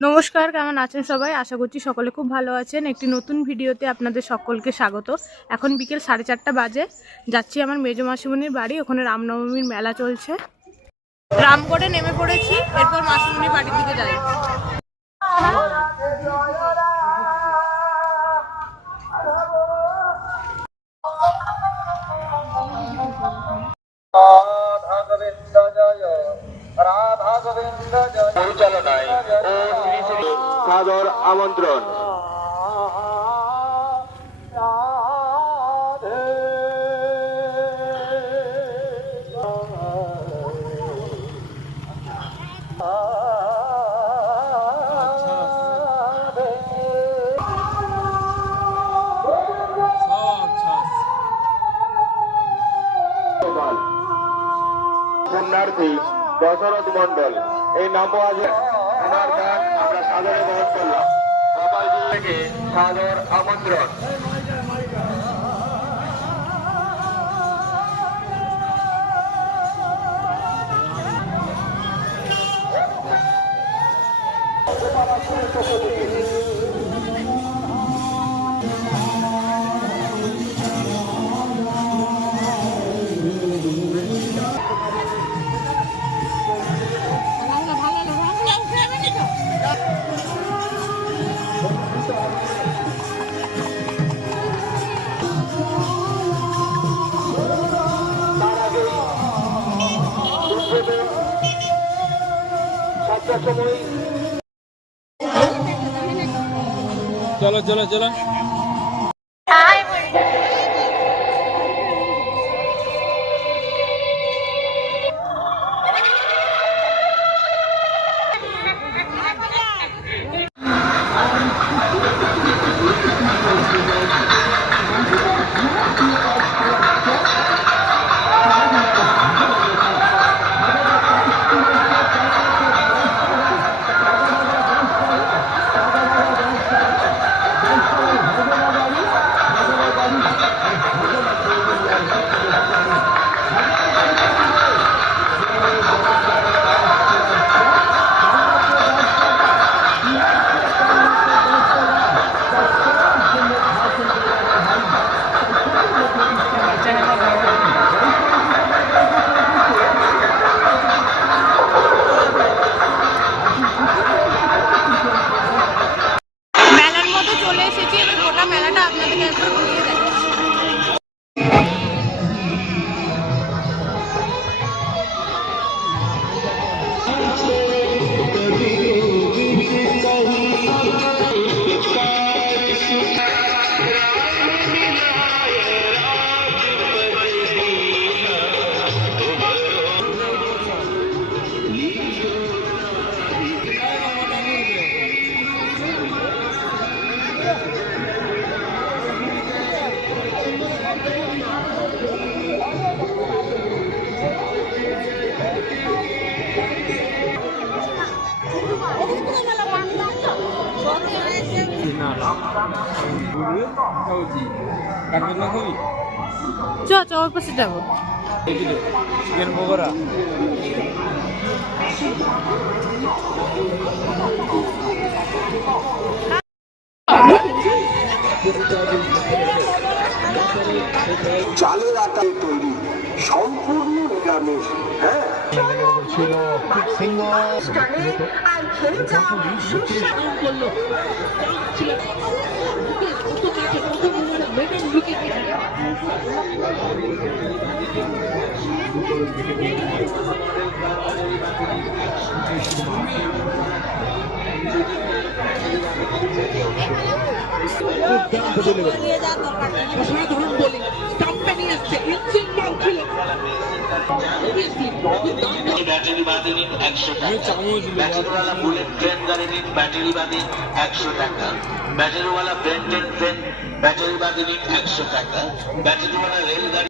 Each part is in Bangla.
নমস্কার, কেমন আছেন সবাই? আশা করছি সকলে খুব ভালো আছেন। একটি নতুন ভিডিওতে আপনাদের সকলকে স্বাগত। এখন বিকেল সাড়ে চারটা বাজে। যাচ্ছি আমার মেজো মাসিমণির বাড়ি। ওখানে রামনবমীর মেলা চলছে। রামগড়ে নেমে পড়েছি। এরপর মাসিমণির বাড়ির দিকে যাই। আমন্ত্রণ। দশরথ মন্ডল এই নব আজ আমার গান আমরা গ্রহণ করলাম। থেকে সাদর আমন্ত্রণ। Thank সময় চলো চলো চলো। চ চ ওর পাশে যাব। চিকেন পকোড়া চালের আটায় তৈরি সম্পূর্ণ নিরামিষ হ্যাঁ? সাধারণ বলি দামটা নিয়ে ব্যাটারি বাদে নিন ব্যাটারিওয়ালা বুলেট ট্রেন গাড়ি নিন ব্যাটারি বাদে একশো টাকা ব্যাটারিওয়ালা ব্রেন্টেড ট্রেন ব্যাটারি বাদে নিন একশো টাকা ব্যাটারিওয়ালা রেলগাড়ি বোতল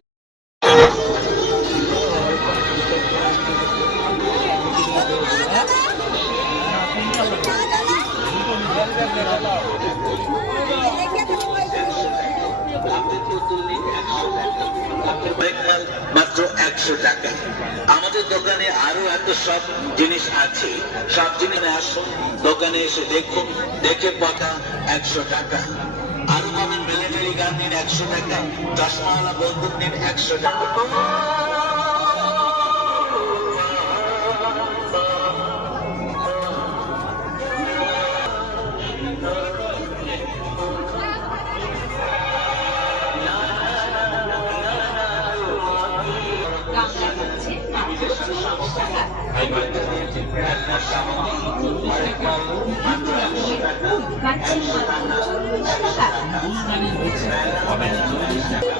মাত্র একশো টাকা। আমাদের দোকানে আরও এত সব জিনিস আছে। সব জিনিস আসুন, দোকানে এসে দেখুন, দেখে পাকা একশো টাকা। আরও পাবেন মিলিটারি গান নিন একশো টাকা, চশমাওয়ালা বন্দুক নিন একশো টাকা।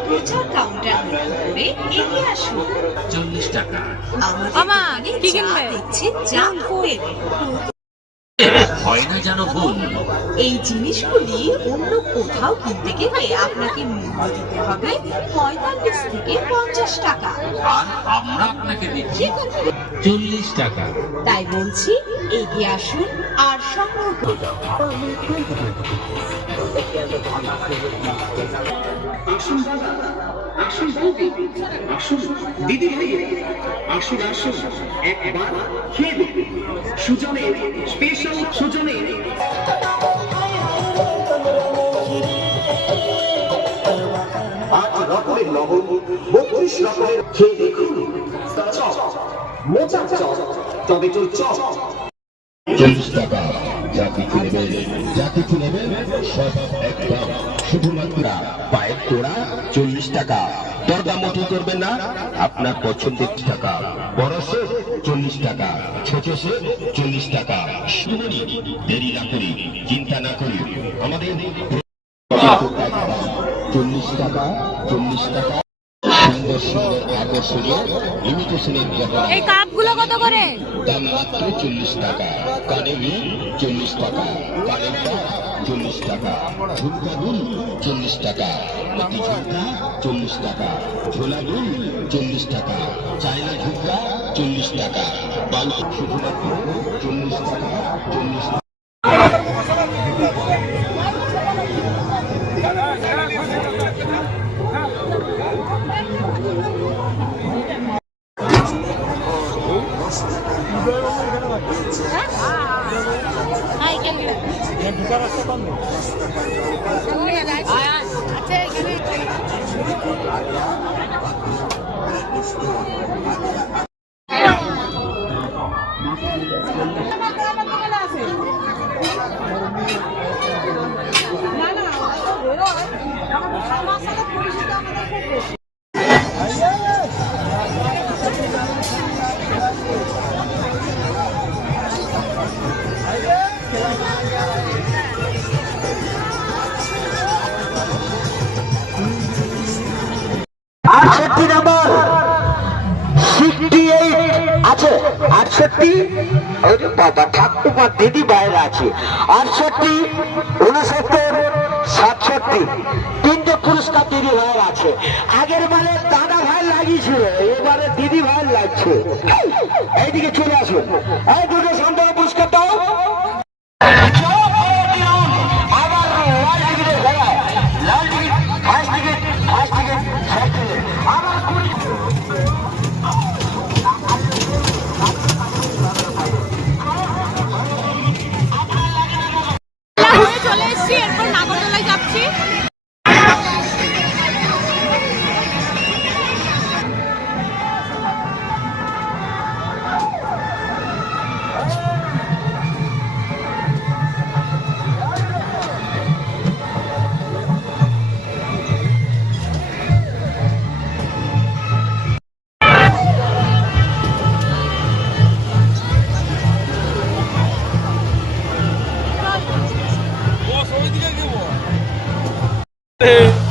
প্রচার কাউন্টার করে এগিয়ে আসুন। চল্লিশ টাকা। আমাদের কি কিনবে? যা করে হয় না যেন ভুল। এই জিনিসগুলি অন্য কোথাও কিনতে গেলে আপনাকে মূল্য দিতে হবে পঁয়তাল্লিশ থেকে পঞ্চাশ টাকা। আর আমরা আপনাকে দিচ্ছি চল্লিশ টাকা। তাই বলছি এগিয়ে আসুন আর সংগ্রহ আসুন দাদা বৌদি আসুন। দিদি ভাই আসুন আসুন। একবার খেয়ে দেখুন। সুজনের স্পেশাল সুজনের। আট রকমের লবণ বত্রিশ রকমের খেয়ে দেখুন। Chop chop. চল্লিশ টাকা। যা কিছু নেবেন যা কিছু নেবেন শুধুমাত্র পায়ের তোড়া চল্লিশ টাকা। দরদাম মোটেও করবেন না, আপনার পছন্দের টাকা। বড় সে চল্লিশ টাকা ছোট সে চল্লিশ টাকা। দেরি না করি, চিন্তা না করি আমাদের চল্লিশ টাকা চল্লিশ টাকা। সুন্দর আকর্ষণীয় কাপগুলো কত করে? দাম মাত্র চল্লিশ টাকা। কানে চল্লিশ টাকা। কানের চল্লিশ টাকা। ঝুমকা দুল, চল্লিশ টাকা। অতি ঝুমকা, চল্লিশ টাকা। ঝোলা দুল, চল্লিশ টাকা। চায়না ঝুমকা, চল্লিশ টাকা। বাউল শুধুমাত্র চল্লিশ টাকা চল্লিশ টাকা। আটষট্টি আটষট্টি ওরে বাবা ঠাকুমা দিদি বাইরে আছে। আটষট্টি উনসত্তর, সাতষট্টি, তিনটে পুরস্কার দিদি ভাইয়ের আছে। আগের বারে দাদা ভাই লাগিয়েছিল, এবারে দিদি ভাইয়ের লাগছে। এইদিকে চলে আসুন। এই দুটো সন্দেহ 对。